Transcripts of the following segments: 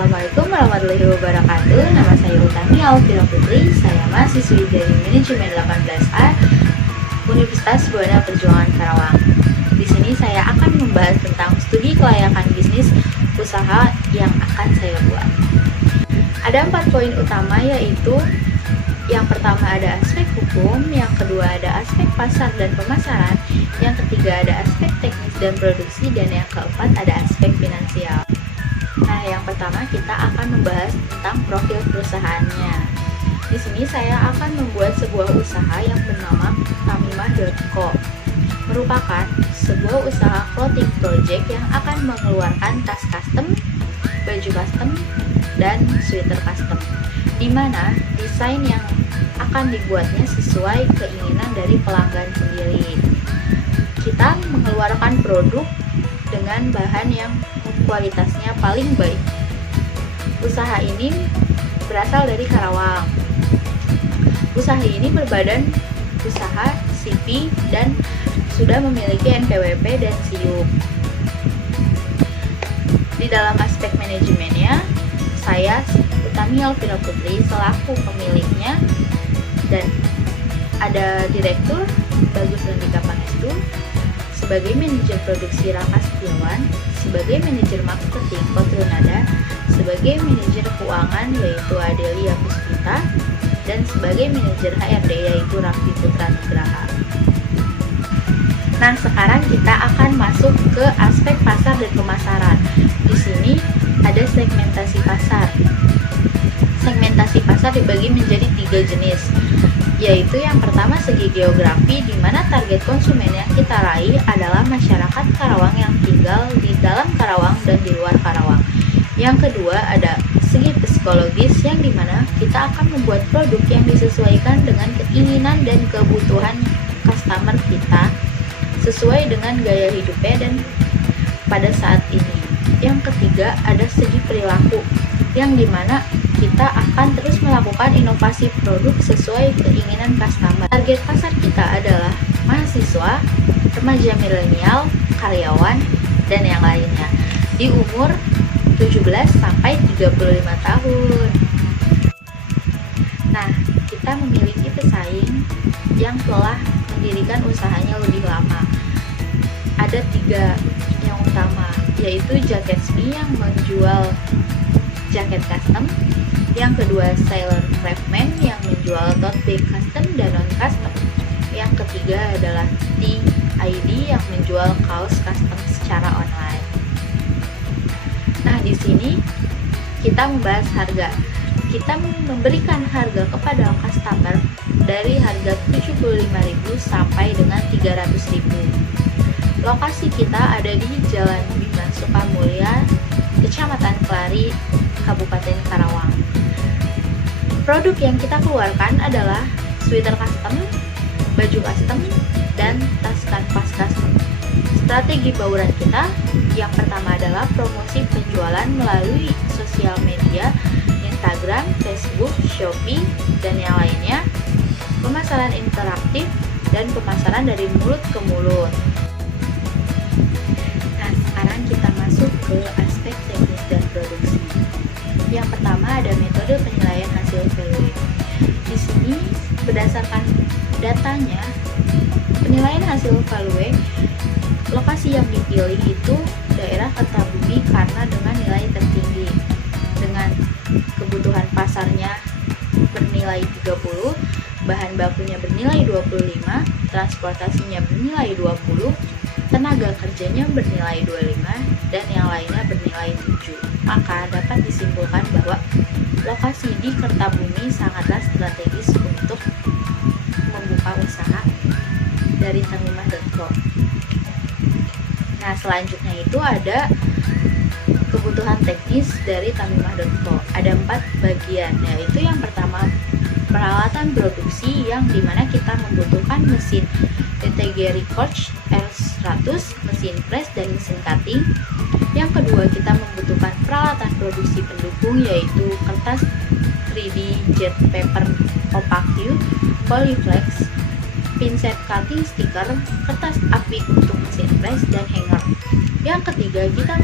Assalamualaikum warahmatullahi wabarakatuh. Nama saya Utami Alvira Putri. Saya mahasiswi dari Manajemen 18A Universitas Buana Perjuangan Karawang. Di sini saya akan membahas tentang studi kelayakan bisnis usaha yang akan saya buat. Ada 4 poin utama, yaitu yang pertama ada aspek hukum, yang kedua ada aspek pasar dan pemasaran, yang ketiga ada aspek teknis dan produksi, dan yang keempat ada aspek finansial. Nah, yang pertama kita akan membahas tentang profil perusahaannya. Di sini saya akan membuat sebuah usaha yang bernama Tamimah.co. Merupakan sebuah usaha clothing project yang akan mengeluarkan tas custom, baju custom, dan sweater custom, di mana desain yang akan dibuatnya sesuai keinginan dari pelanggan sendiri. Kita mengeluarkan produk dengan bahan yang kualitasnya paling baik. Usaha ini berasal dari Karawang. Usaha ini berbadan usaha CV dan sudah memiliki NPWP dan SIUP. Di dalam aspek manajemennya, saya Utami Alvira Putri selaku pemiliknya, dan ada Direktur Bagus Lendika Pangestu, sebagai manajer produksi Raka Setiawan, sebagai manajer marketing Kotrunada, sebagai manajer keuangan yaitu Adelia Puspita, dan sebagai manajer HRD yaitu Raffi Putra Nugraha. Nah, sekarang kita akan masuk ke aspek pasar dan pemasaran. Di sini ada segmentasi pasar. Segmentasi pasar dibagi menjadi 3 jenis, yaitu yang pertama segi geografi, di mana target konsumen yang kita raih adalah masyarakat Karawang yang tinggal di dalam Karawang dan di luar Karawang. Yang kedua ada segi psikologis, yang dimana kita akan membuat produk yang disesuaikan dengan keinginan dan kebutuhan customer kita sesuai dengan gaya hidupnya dan pada saat ini. Yang ketiga ada segi perilaku, yang dimana kita akan terus melakukan inovasi produk sesuai keinginan customer. Target pasar kita adalah mahasiswa, remaja milenial, karyawan, dan yang lainnya di umur 17 sampai 35 tahun. Nah, kita memiliki pesaing yang telah mendirikan usahanya lebih lama. Ada 3 yang utama, yaitu Jaketsme yang menjual jaket custom, yang kedua Sailor Craftman yang menjual tote bag custom dan non custom, yang ketiga adalah TID yang menjual kaos custom secara online. Nah, di sini kita membahas harga. Kita memberikan harga kepada customer dari harga 75.000 sampai dengan 300.000. Lokasi kita ada di Jalan Bima Sukamulya, Kecamatan Kelari, Kabupaten Karawang. Produk yang kita keluarkan adalah sweater custom, baju custom, dan tas kanvas custom. Strategi bauran kita yang pertama adalah promosi penjualan melalui sosial media, Instagram, Facebook, Shopee, dan yang lainnya, pemasaran interaktif, dan pemasaran dari mulut ke mulut. Nah, sekarang kita masuk ke aspek teknis dan produksi. Yang pertama ada metode penilaian hasil value. Di sini berdasarkan datanya, penilaian hasil value, lokasi yang dipilih itu daerah Kertabumi karena dengan nilai tertinggi, dengan kebutuhan pasarnya bernilai 30, bahan bakunya bernilai 25, transportasinya bernilai 20, tenaga kerjanya bernilai 25, dan yang lainnya bernilai 7. Maka dapat disimpulkan bahwa lokasi di Kertabumi sangatlah strategis untuk membuka usaha dari Tamimah.co. Nah, selanjutnya itu ada kebutuhan teknis dari Tamimah.co. Ada 4 bagian, yaitu yang pertama peralatan produksi, yang dimana kita membutuhkan mesin DTG Records R100, mesin press, dan mesin cutting. Yang kedua kita membutuhkan peralatan produksi pendukung, yaitu kertas 3D jet paper opaque, polyflex, pinset cutting stiker, kertas api untuk mesin press, dan hanger. Yang ketiga, kita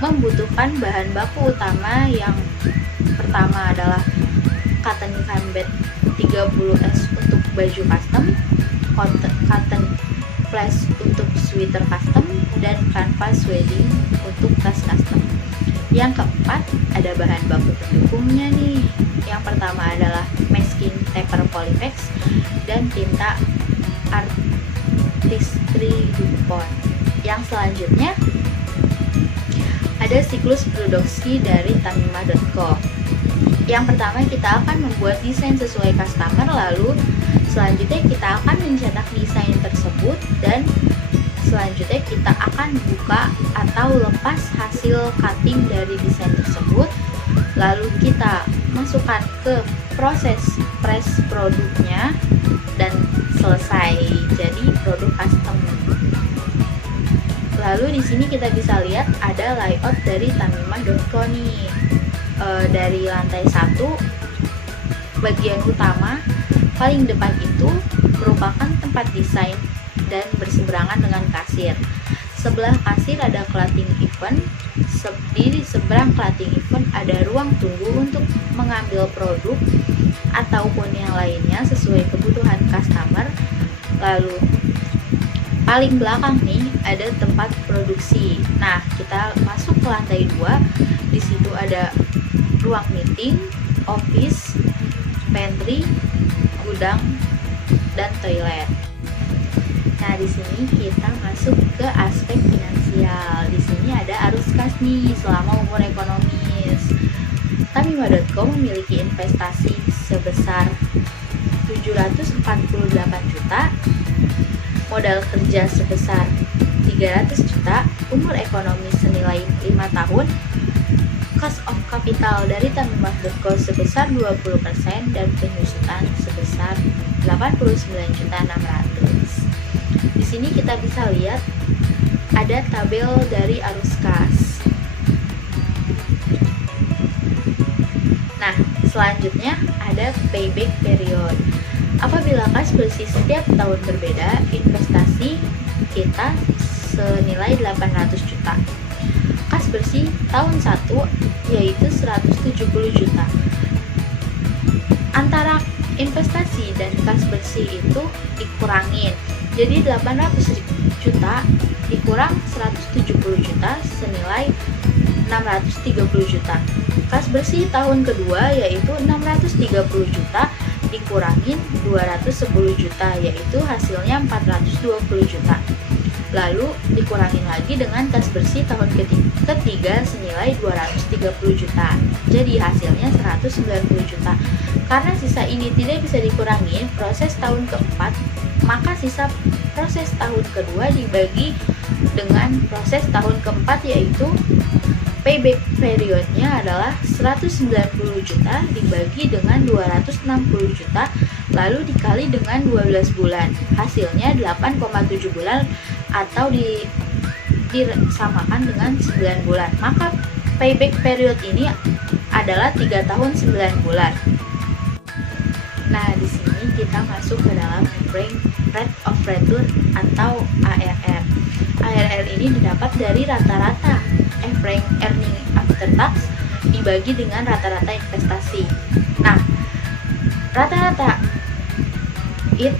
membutuhkan bahan baku utama. Yang pertama adalah cotton canvas 30S untuk baju custom, cotton flash untuk sweater custom, dan canvas wedding untuk tas custom. Yang keempat, ada bahan baku pendukungnya nih. Yang pertama adalah masking paper polypex dan tinta artistry DuPont. Yang selanjutnya ada siklus produksi dari Tamimah.co. Yang pertama, kita akan membuat desain sesuai customer, lalu selanjutnya kita akan mencetak desain tersebut, dan selanjutnya kita akan buka atau lepas hasil cutting dari desain tersebut, lalu kita masukkan ke proses press produknya, dan selesai jadi produk custom. Lalu di sini kita bisa lihat ada layout dari Tamimah.co nih. Dari lantai 1, bagian utama paling depan itu merupakan tempat desain dan berseberangan dengan kasir. Sebelah kasir ada clothing event. Di seberang clothing event ada ruang tunggu untuk mengambil produk ataupun yang lainnya sesuai kebutuhan customer. Lalu paling belakang nih ada tempat produksi. Nah, kita masuk ke lantai 2. Di situ ada ruang meeting, office, pantry, gudang, dan toilet. Nah, di sini kita masuk ke aspek finansial. Di sini ada arus kas nih selama umur ekonomis. Tamimah.co memiliki investasi sebesar 748 juta, modal kerja sebesar 300 juta, umur ekonomis senilai 5 tahun, cost of capital dari Tamimah.co sebesar 20%, dan penyusutan sebesar 89.600.000. Di sini kita bisa lihat ada tabel dari arus kas. Nah, selanjutnya ada payback period. Apabila kas bersih setiap tahun berbeda, investasi kita senilai 800 juta. Kas bersih tahun 1 yaitu 170 juta. Antara investasi dan kas bersih itu dikurangin. Jadi 800 juta dikurang 170 juta senilai 630 juta. Kas bersih tahun kedua yaitu 630 juta dikurangin 210 juta yaitu hasilnya 420 juta. Lalu dikurangin lagi dengan kas bersih tahun ketiga senilai 230 juta. Jadi hasilnya 190 juta. Karena sisa ini tidak bisa dikurangi proses tahun keempat, maka sisa proses tahun kedua dibagi dengan proses tahun keempat, yaitu payback periodnya adalah 190 juta dibagi dengan 260 juta lalu dikali dengan 12 bulan. Hasilnya 8,7 bulan atau disamakan dengan 9 bulan. Maka payback period ini adalah 3 tahun 9 bulan. Nah, di sini kita masuk ke dalam rate of return atau ARR. ARR ini didapat dari rata-rata average earning after tax dibagi dengan rata-rata investasi. Nah, rata-rata it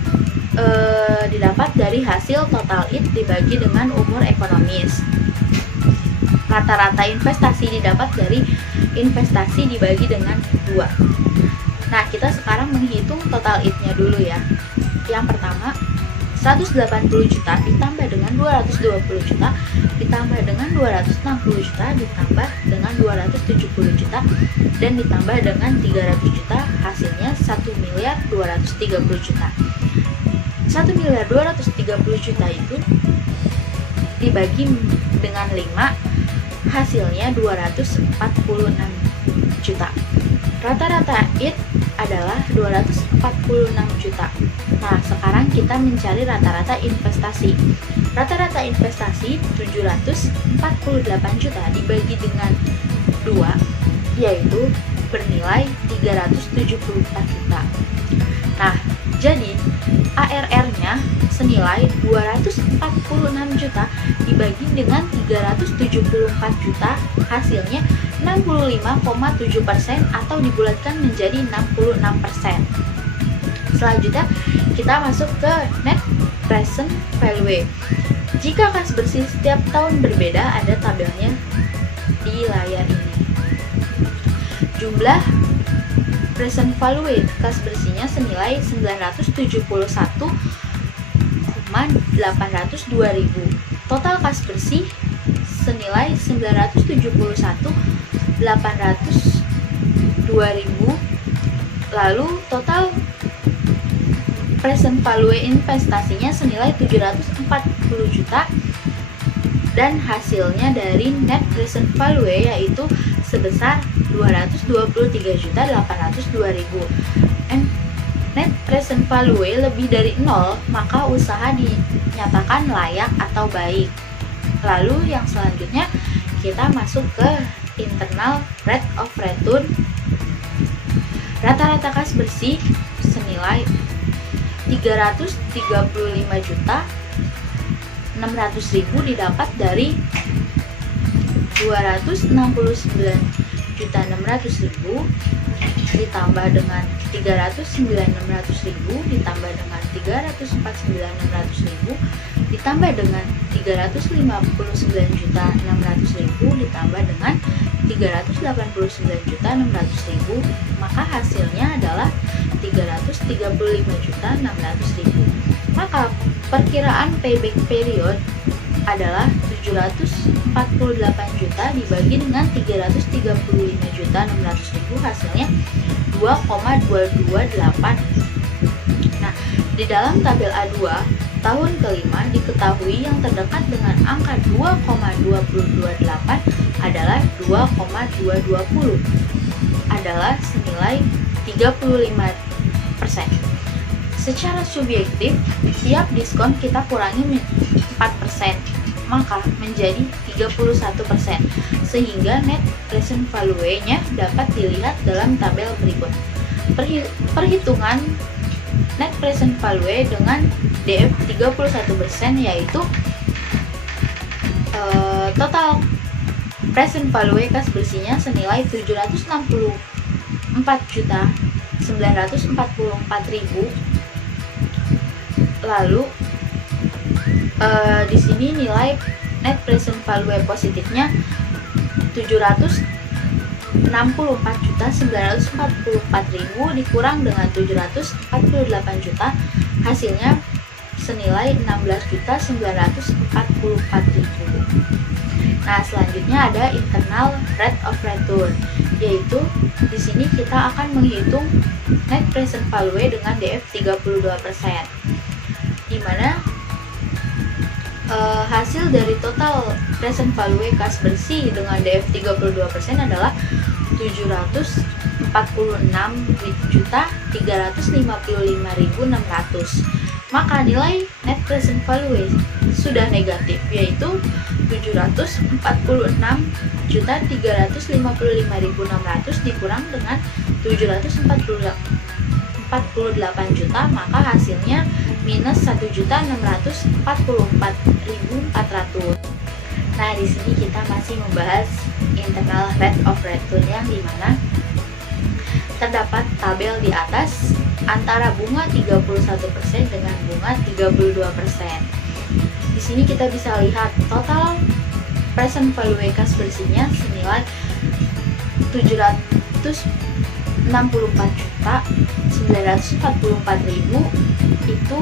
didapat dari hasil total it dibagi dengan umur ekonomis. Rata-rata investasi didapat dari investasi dibagi dengan 2. Nah, kita sekarang menghitung total it-nya dulu ya. Yang pertama, 180 juta ditambah dengan 220 juta ditambah dengan 260 juta ditambah dengan 270 juta dan ditambah dengan 300 juta, hasilnya 1.230 juta. 1.230 juta itu dibagi dengan 5, hasilnya 246 juta. Rata-rata it adalah 246 juta. Nah, sekarang kita mencari rata-rata investasi. Rata-rata investasi 748 juta dibagi dengan 2, yaitu bernilai 374 juta. Nah, jadi ARR-nya senilai 246 juta dibagi dengan 374 juta, hasilnya 65,7% atau dibulatkan menjadi 66%. Selanjutnya kita masuk ke net present value. Jika kas bersih setiap tahun berbeda, ada tabelnya di layar ini. Jumlah present value kas bersihnya senilai 971,802.000. Total kas bersih senilai 971,802.000. Lalu total present value investasinya senilai 740 juta dan hasilnya dari net present value yaitu sebesar 223.802.000. Net present value lebih dari 0, maka usaha dinyatakan layak atau baik. Lalu yang selanjutnya kita masuk ke internal rate of return. Rata-rata kas bersih senilai 335.600.000 didapat dari 269.600.000 ditambah dengan 309.600.000 ditambah dengan 349.600.000 ditambah dengan 359.600.000 ditambah dengan 389.600.000, maka hasilnya adalah 335.600.000. Maka perkiraan payback period adalah 748 juta dibagi dengan 335.600.000, hasilnya 2,228. Nah, di dalam tabel A2 tahun kelima diketahui yang terdekat dengan angka 2,228 adalah 2,220 adalah senilai 35%. Secara subjektif, tiap diskon kita kurangi 4%, maka menjadi 31%, sehingga net present value-nya dapat dilihat dalam tabel berikut. Perhitungan net present value dengan DF 31% yaitu total present value kas bersihnya senilai 764.944.000. Lalu di sini nilai net present value positifnya 764.944.000 dikurang dengan 748 juta, hasilnya senilai 16.944.000. Nah, selanjutnya ada internal rate of return, yaitu di sini kita akan menghitung net present value dengan DF 32%, di mana hasil dari total present value kas bersih dengan DF 32% adalah 746.355.600. Maka nilai net present value sudah negatif, yaitu 746.355.600 dikurang dengan 748 juta, maka hasilnya minus 1.644.400. Nah, di sini kita masih membahas internal rate of return yang dimana terdapat tabel di atas antara bunga 31% dengan bunga 32%. Di sini kita bisa lihat total present value kas bersihnya senilai 764.944.000 itu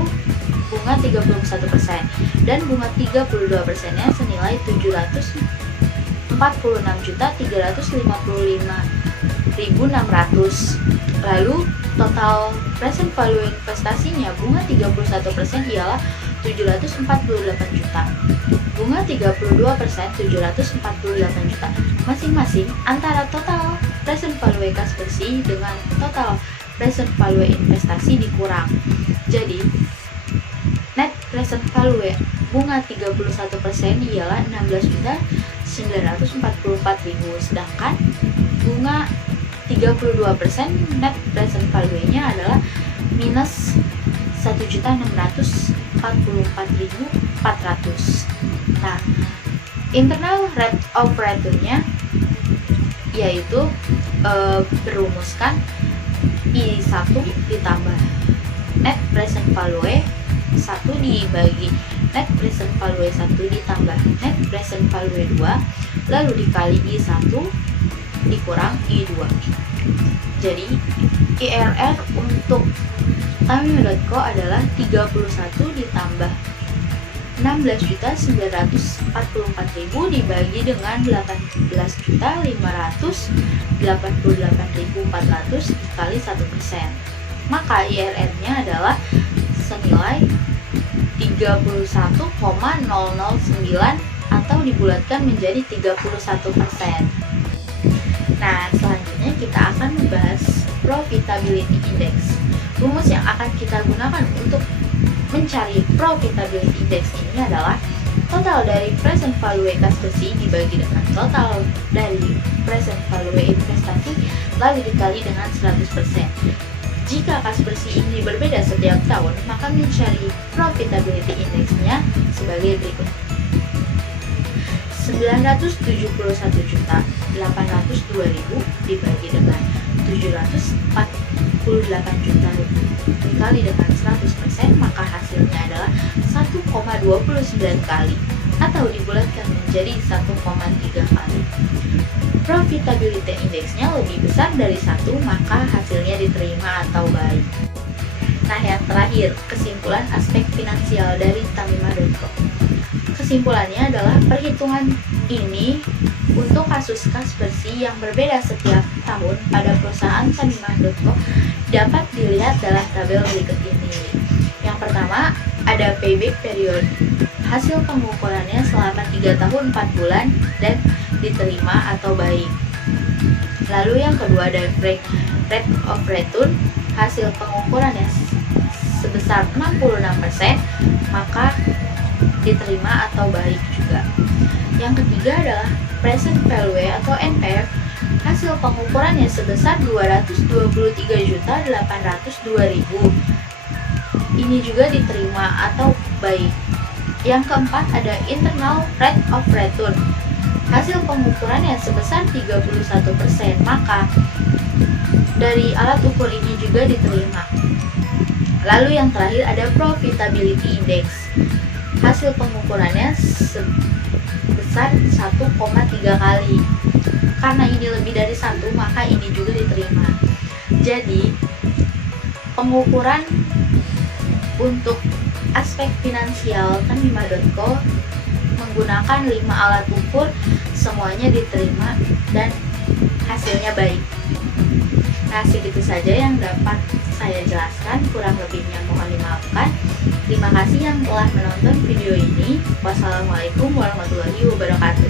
bunga 31%, dan bunga 32%-nya senilai 746.355.600. Lalu total present value investasinya bunga 31% ialah 748 juta. Bunga 32% 748 juta. Masing-masing antara total present value kas bersih dengan total present value investasi dikurang. Jadi net present value bunga 31% ialah 16.944.000, sedangkan bunga 32% net present value-nya adalah minus 1.644.400. Nah, internal rate of return-nya yaitu berumuskan I1 ditambah net present value 1 dibagi net present value 1 ditambah net present value 2 lalu dikali I1 dikurang I2. Jadi IRR untuk Tamiya.co adalah 31 ditambah 16.944.000 dibagi dengan 18.588.400 dikali 1%. Maka IRR-nya adalah senilai 31,009 atau dibulatkan menjadi 31%. Nah, selanjutnya kita akan membahas profitability index. Rumus yang akan kita gunakan untuk mencari profitability index ini adalah total dari present value kas bersih dibagi dengan total dari present value investasi lalu dikali dengan 100%. Jika kas bersih ini berbeda setiap tahun, maka mencari profitability index-nya sebagai berikut. 971.802.000 dibagi dengan 748 juta dikali dengan 100%, maka hasilnya adalah 1,29 kali atau dibulatkan menjadi 1,3 kali. Profitability index-nya lebih besar dari 1, maka hasilnya diterima atau baik. Nah, yang terakhir, kesimpulan aspek finansial dari Tamiya.co. Kesimpulannya adalah perhitungan ini untuk kasus kas bersih yang berbeda setiap tahun pada perusahaan Tamiya.co dapat dilihat dalam tabel berikut ini. Yang pertama, ada payback period. Hasil pengukurannya selama 3 tahun 4 bulan dan diterima atau baik. Lalu yang kedua ada rate of return. Hasil pengukurannya sebesar 66%, maka diterima atau baik juga. Yang ketiga adalah present value atau NPV. Hasil pengukurannya sebesar 223.802.000. Ini juga diterima atau baik. Yang keempat ada internal rate of return. Hasil pengukurannya sebesar 31%, maka dari alat ukur ini juga diterima. Lalu yang terakhir ada profitability index. Hasil pengukurannya sebesar 1,3 kali. Karena ini lebih dari 1, maka ini juga diterima. Jadi, pengukuran untuk aspek finansial Tamiya.co menggunakan 5 alat ukur, semuanya diterima dan hasilnya baik. Nah, segitu saja yang dapat saya jelaskan, kurang lebihnya mohon dimaafkan. Terima kasih yang telah menonton video ini. Wassalamualaikum warahmatullahi wabarakatuh.